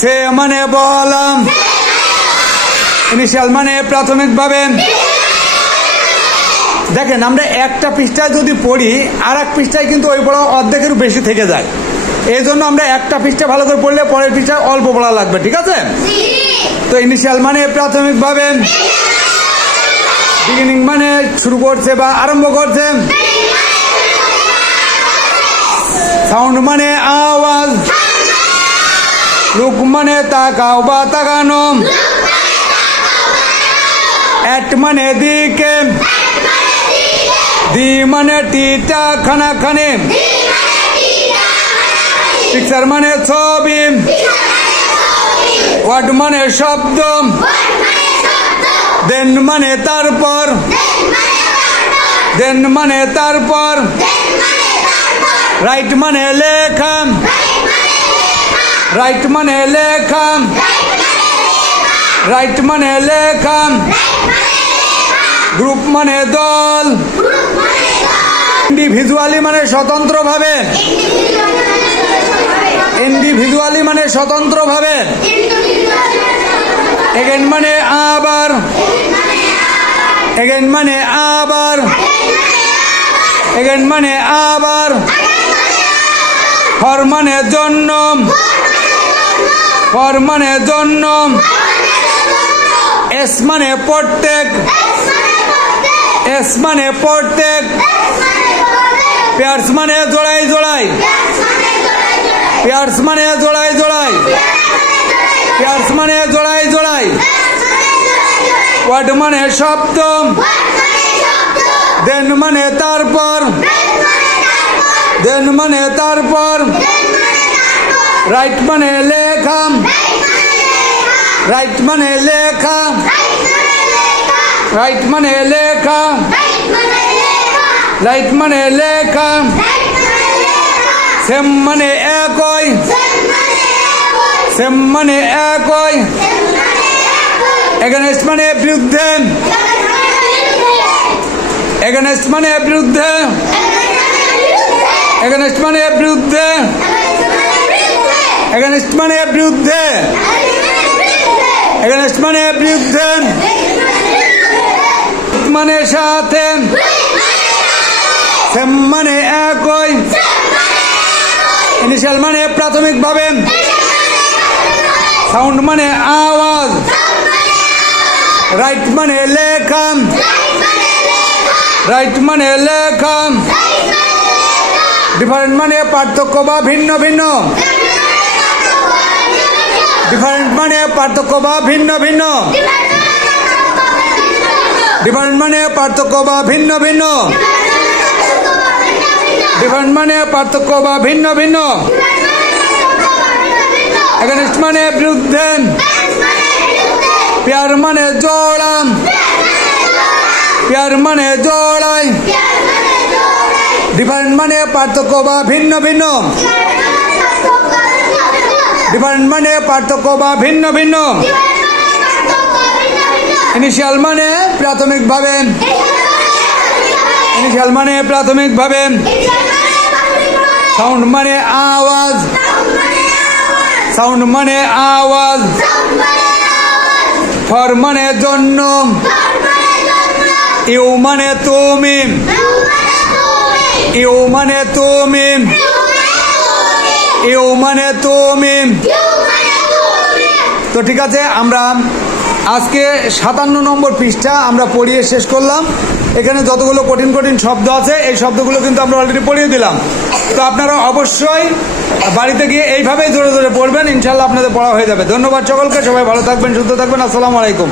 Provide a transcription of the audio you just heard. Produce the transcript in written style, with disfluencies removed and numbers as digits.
সে মানে বললাম, ইনিশিয়াল মানে প্রাথমিকভাবে। দেখেন আমরা একটা পৃষ্ঠায় যদি পড়ি আর এক পৃষ্ঠায় কিন্তু ওই পড়া অর্ধেকের বেশি থেকে যায়। এই জন্য আমরা একটা পৃষ্ঠা ভালো করে পড়লে পরের পৃষ্ঠায় অল্প পড়া লাগবে, ঠিক আছে? তো ইনিশিয়াল মানে প্রাথমিকভাবে, বিগিনিং মানে শুরু করছে বা আরম্ভ করছে, সাউন্ড মানে আওয়াজ, লুক মানে তাকাও বা তাকানো, এট মানে দিকে, দি মানে টিটা খানা খানে, পিকচার মানে ছবি, ওয়ার্ড মানে শব্দ, দেন মানে তারপর, দেন মানে তারপর, রাইট মানে লেখা, রাইট মানে লেখা, রাইট মানে লেখা, গ্রুপ মানে দল, ইন্ডিভিজুয়ালি মানে স্বতন্ত্রভাবে, ইন্ডিভিজুয়ালি মানে স্বতন্ত্রভাবে, এগেন মানে আবার, এগেন মানে আবার, এগেন মানে আবার, ফর মানে জন্য, ফর মানে জন্য, এস মানে প্রত্যেক, এস মানে প্রত্যেক, পেয়ার্স মানে জোড়াই জোড়াই, পেয়ার্স মানে জোড়াই জোড়াই, পেয়ার্স মানে জোড়াই জোড়াই, ওয়ার্ড মানে শব্দ, দেন মানে তারপর, দেন মানে তারপর, রাইট মানে লেখা, রাইট মানে লেখা, রাইট মানে লেখা, রাইট মানে লেখা, সেম মানে একই, সেম মানে একই, এগেনস্ট মানে বিরুদ্ধে, এগেনস্ট মানে বিরুদ্ধে, এগেনস্ট মানে বিরুদ্ধে, এগেনস্ট মানে বিরুদ্ধে, এগেনস্ট মানে বিরুদ্ধে, মানে সাথে, সেম মানে একই, ইনিশিয়াল মানে প্রাথমিকভাবে, সাউন্ড মানে আওয়াজ, রাইট মানে লেখা, রাইট মানে লেখা, ডিফারেন্ট মানে পার্থক্য বা ভিন্ন ভিন্ন, ডিফারেন্ট মানে পার্থক্য বা ভিন্ন ভিন্ন, ডিফারেন্ট মানে পার্থক্য বা ভিন্ন ভিন্ন, ডিফারেন্ট মানে পার্থক্য বা ভিন্ন ভিন্ন, এগেনস্ট মানে বিরুদ্ধে, পেয়ার মানে জোড়া, পেয়ার মানে জোড়াই, ডিফারেন্ট মানে পার্থক্য বা ভিন্ন ভিন্ন, ডিফারেন্ট মানে পার্থক্য বা ভিন্ন ভিন্ন, ইনিশিয়াল মানে প্রাথমিকভাবে, ইনিশিয়াল মানে প্রাথমিকভাবে, সাউন্ড মানে আওয়াজ, সাউন্ড মানে আওয়াজ, ফর মানে জন্য, ইউ মানে তুমি, ইউ মানে তুমি, ইউ মানে তুমি। তো ঠিক আছে, আমরা আজকে 57 নম্বর পৃষ্ঠা আমরা পড়িয়ে শেষ করলাম। এখানে যতগুলো কঠিন কঠিন শব্দ আছে এই শব্দগুলো কিন্তু আমরা অলরেডি পড়িয়ে দিলাম। তো আপনারা অবশ্যই বাড়িতে গিয়ে এইভাবেই জোরে জোরে পড়বেন, ইনশাল্লাহ আপনাদের পড়া হয়ে যাবে। ধন্যবাদ সকলকে, সবাই ভালো থাকবেন, সুস্থ থাকবেন। আসসালামু আলাইকুম।